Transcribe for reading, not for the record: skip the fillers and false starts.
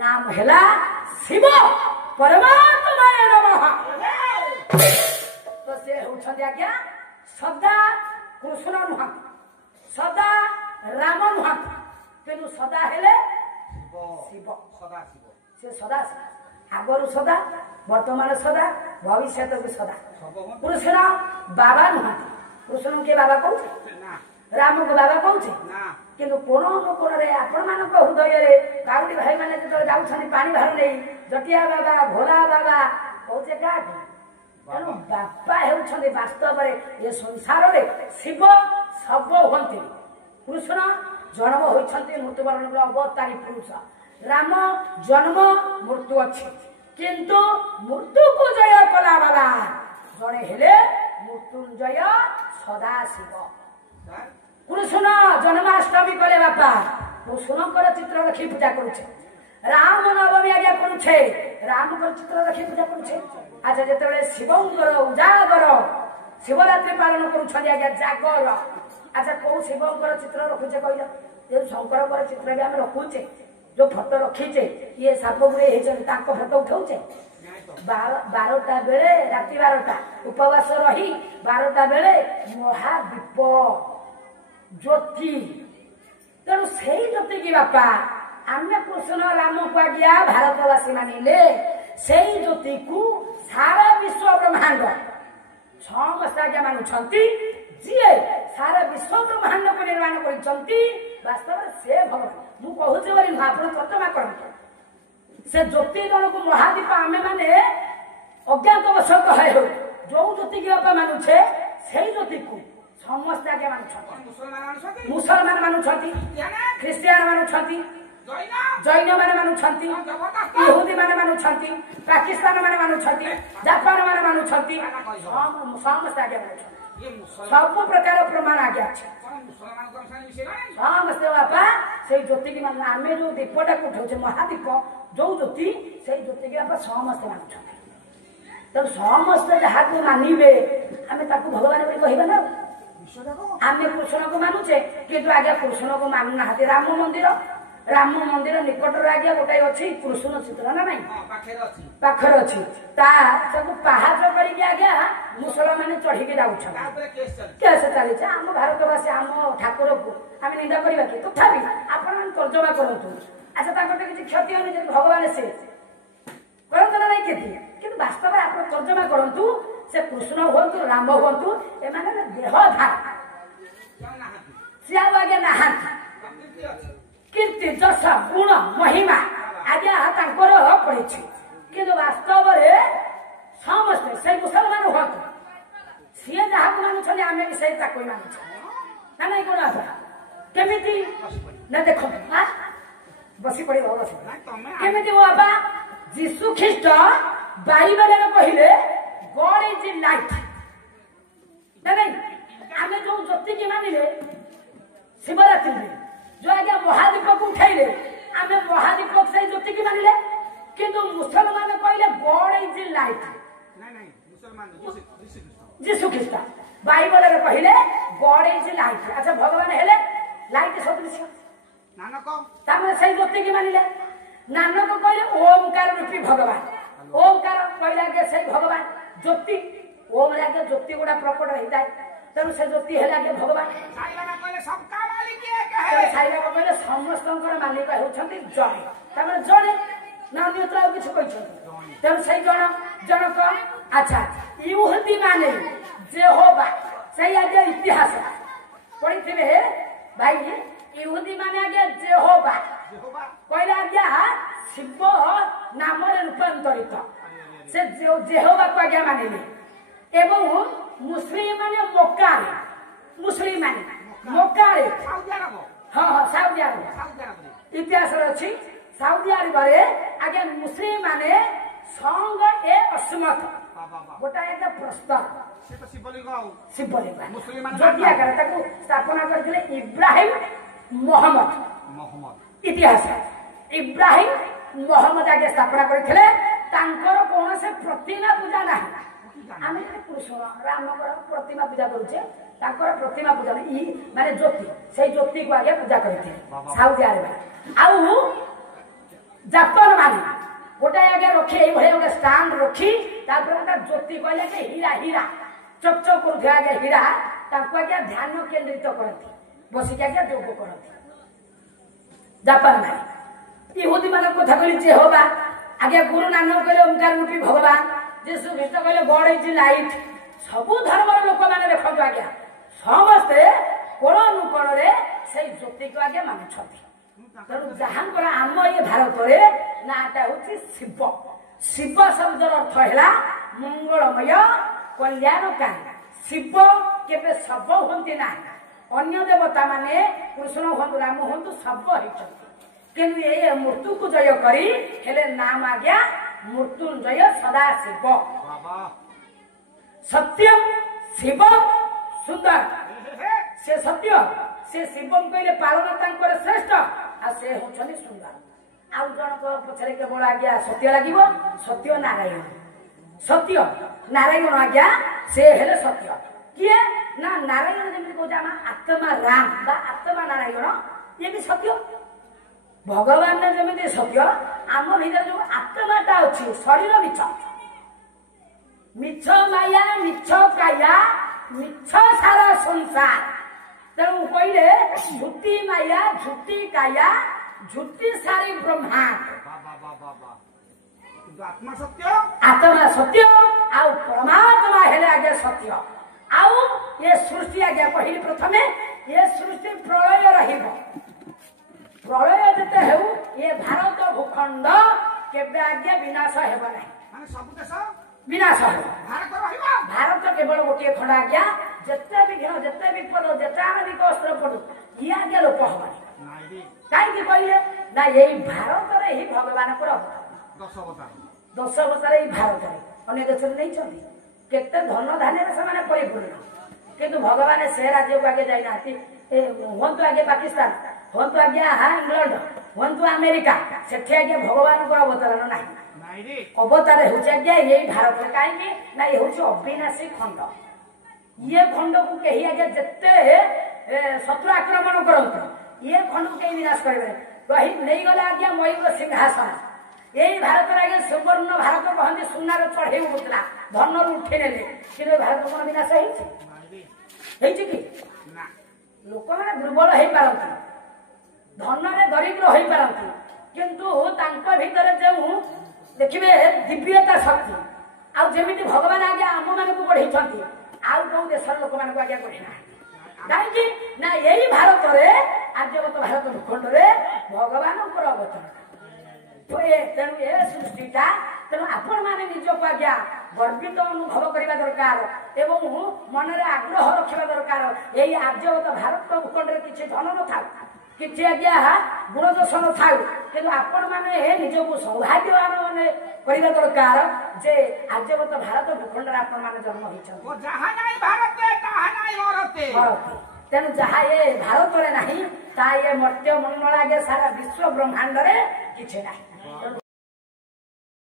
नाम है शिव परमात्माय नमः। तो से होछन आज्ञा सदा कृष्ण नुह सदा राम नुह तेणु सदा हेले शिव सदा शिव से सदा आगरु सदा वर्तमान सदा भविष्य भी सदा कृष्ण बाबा नुह कृष्ण के बाबा कौन राम को बाबा कौन किंतु कोण कोण आपण मान हृदय काउडी भाई मैंने जो जाऊँ पानी भार नहीं जटिया बाबा भोला बाबा कौचे क्या तेणु बापा होती वास्तव ये संसार में शिव सब हमें कृष्ण जन्म होती मृत्युवरण अवतारी पुरुष राम जन्म मृत्यु अच्छी किंतु मृत्यु को जय कला बाला जड़े हेले मृत्युंजय सदा शिव कृष्ण जन्माष्टमी कले बापा कृष्णकर चित्र रखी पूजा करुचे राम नवमी आज्ञा करुचे राम चित्र रखी पूजा करुचे अच्छा जिते शिवंकर उजागर शिवरात्रि पालन करुछन आज्ञा जागर अच्छा कौ शिवंकर चित्र रखुचे कहल जो शंकर चित्र भी आम रखुचे जो फोटो रखीचे ये साप गुड़े फोटो उठाऊचे 12टा बेले राति 12टा उपवास रही 12टा बेले महादीप ज्योति तेणु से ज्योति की बापा आम कृष्ण राम को आज्ञा भारतवासी मानिले से ज्योति को सारा विश्व ब्रह्मांड समस्त आज्ञा मानुंट जी सारा विश्व ब्रह्मांड को निर्माण कर वास्तव से भगवान मुझे बोली आप तर्जमा कर से ज्योति जन को महादीप आम मैंने अज्ञातवश कहे हो जो ज्योति की बापा मानुछे से ज्योति को समस्त आगे मानुछंती मुसलमान मानुछंती ख्रिस्टियान मानुछंती जैन माने मानुछंती यहूदी माने मानुछंती पाकिस्तान माने मानुछंती जापान माने मानुछंती समस्त आगे मानुछंती सब प्रकार प्रमाण आगे अच्छे समस्त बापा से ज्योति की मान आम जो दीपटा उठाऊे महादीप जो ज्योति से ज्योति की बापा समस्त मानुछंती तो समस्त जहाँ को मानिबे आम भगवान बोली कहबा ना आम कृष्ण को मानुचे किंतु आज्ञा कृष्ण को मानु ना राम मंदिर निकट आज्ञा गोटाए अच्छी कृष्ण चित्र ना ना पाखर अच्छी पहाच करके आज्ञा मुसलमान चढ़ी जाऊस चली आम भारतवासी आम ठाकुर को आम निंदा करवा कि तथापि आपण तर्जमा करूँ अच्छा किसी क्षति होनी भगवान से करते ना नहीं क्षति कि वास्तव आप तर्जमा करूँ से कृष्ण हूँ राम हूँ एम देहधार सी आगे ना कीर्ति जस गुण महिमा आज्ञा पड़ी कि वास्तव समस्ते से मुसलमान हूँ सी जहाँ को मानुछे आम भी से मानुछ ना नहीं गुण केमी ना देख बसी पड़े केमी बाबा जीशु ख्रीस्ट बाइबल कहले गॉड इज लाइट ना नहीं आम जो ज्योति की मानिले शिवरात्रि में जो आज्ञा महादीप को उठाइले आम महादीप से ज्योति की मानिले किंतु मुसलमान कहले गॉड इज लाइट जीशु ख्रीस्ट बाइबल कहले गॉड इज लाइट अच्छा भगवान हेले लाइट सदृश नानक से ज्योति की मानिले नानक कहले ओमकार रूपी भगवान ओमकार कहले से भगवान ज्योति ओम आगे ज्योति गुड़ा प्रकट होता है तेणु से ज्योति है भगवान साई बाबा कहले समस्त मालिक होती जड़े जड़े ना अन्यत्र आ किसी कहते तेणु से जनक अच्छा यूहदी माने जेहोवा से आगे इतिहास पढ़ी थे भाई यूहदी माने आगे जेहोवा कहले आज्ञा शिव नाम रूपांतरित से जेहोवा को आज्ञा मानिले एवं मुस्लिम माने मोकारे मुस्लिम माने मोकारे हाँ हाँ साउदी अरब इतिहास अच्छी साउदी अरब आगे मुस्लिम माने संग ए अस्मत गोटा एक प्रस्ताव शिवलिंग स्थापना करते इब्राहिम मोहम्मद इतिहास इब्राहिम मोहम्मद आगे स्थापना करते कौन से प्रतिमा पूजा ना आम कृष्ण राम प्रतिमा पूजा करुचे प्रतिमा पूजा माने ज्योति से ज्योति को आगे पूजा करते साउदी अरब आउ जापान ମାନେ गोटे आगे रखी ये गोटे स्टांड रखी गोटे ज्योति कहले कि हीरा हीरा चकचक कर आगे हीरा आज्ञा ध्यान केन्द्रित करती बसिक आज्ञा योग करती जापान में इहुदी मान कथा कहली जेहोवा आगे गुरु नानक कहले ओंकार रूपी भगवान जीशु ख्रीष्ट कहले गॉड इज लाइट सबु धर्म लोक मैंने देखो आज्ञा समस्ते कोण अनुकोण से ज्योति को आगे मानुंट तेणु जहां आम ये भारत में नाटा हूँ शिव शिव शब्द अर्थ है मंगलमय कल्याणकारी शिव केवे सब हमें ना अन्य देवता माने कृष्ण हूँ राम हूँ सब होती किंतु ये मृत्यु को जय करी हेले नाम आज्ञा मृत्युंजय सदा शिव सत्यम शिव सुंदर से सत्य से शिवम कहले पालन श्रेष्ठ आ से होछनी सुंदर आउ जन पछरे केवल आज्ञा सत्य लागिव सत्य नारायण सत्य नारायण आज्ञा से हेले सत्य किए ना नारायण जमी कह आत्मा राम बा आत्मा नारायण ये भी सत्य भगवान ने जमी सत्य आम भीतर जो आत्माटा अच्छी शरीर मिछ मिछ माया मिछ काया मिछ सारा संसार तेणु कहले झूठी माया झूठी काया झूठी सारी ब्रह्मांड आत्मा सत्य आउ परमात्मा हेले आगे सत्य आउ ये सृष्टि आगे कहली प्रथमे ये सृष्टि प्रलय रहिब प्रलय जते हेउ ये भारत भूखंड केबे आगे विनाश हेबा नाही माने सब देश विनाश हो भारत रहिबा भारत केवल गोटे खंड आज्ञा जिते भी घेर जिते भी पद जिते आम भी अस्त्र पड़ू ये आज्ञा लोप हमारी कहीं कहले ना यही भारत ही भगवान दश अवतार यही भारत में अन्य देश में नहीं केते धन धान्य से परिपूर्ण किंतु भगवान से राज्य को आगे जाना हूँ आगे पाकिस्तान हूँ आगे इंग्लैंड हूँ अमेरिका से आगे भगवान को अवतरण ना अवतार होज्ञा यही भारत में कहीं ना ये हूँ अविनाशी खंड ये खंड को कहीं आगे जिते शत्रु आक्रमण करते ये खंड को कहीं विनाश करेंगे रही नहीं गला आज्ञा मयूर सिंहासन यही भारत आगे सुवर्ण भारत कहते सुनार चढ़े उठला धन उठे ने कि भारत कौन विनाश कि लोक मैंने दुर्बल हो पारती धन में दरिद्र हो पारती किंतु भीतर जो देखिए दिव्यता शक्ति आमि भगवान आज्ञा आम मान बढ़ई आउ कौ देश लोक मान आज्ञा बढ़ना कहीं ना यही भारत में आर्यवत भारत भूखंड में भगवान अवतरण तेणु ये सृष्टिटा तेणु आपण मैंने निजक आज्ञा गर्वित अनुभव करने दरकार एवं मन में आग्रह रखा दरकार यही आर्यवत भारत भूखंड में किसी धन न था कि आज्ञा गुण दोष न था कि आपण मैंने निजक सौभाग्यवान मैंने करने दरकार जे आर्यवत भारत भूखंड में आपण मैंने जन्म होती तेणु जहाँ ये भारत में नहीं ता ये मर्त्य मंडल आगे सारा विश्व ब्रह्मांड में किसी ना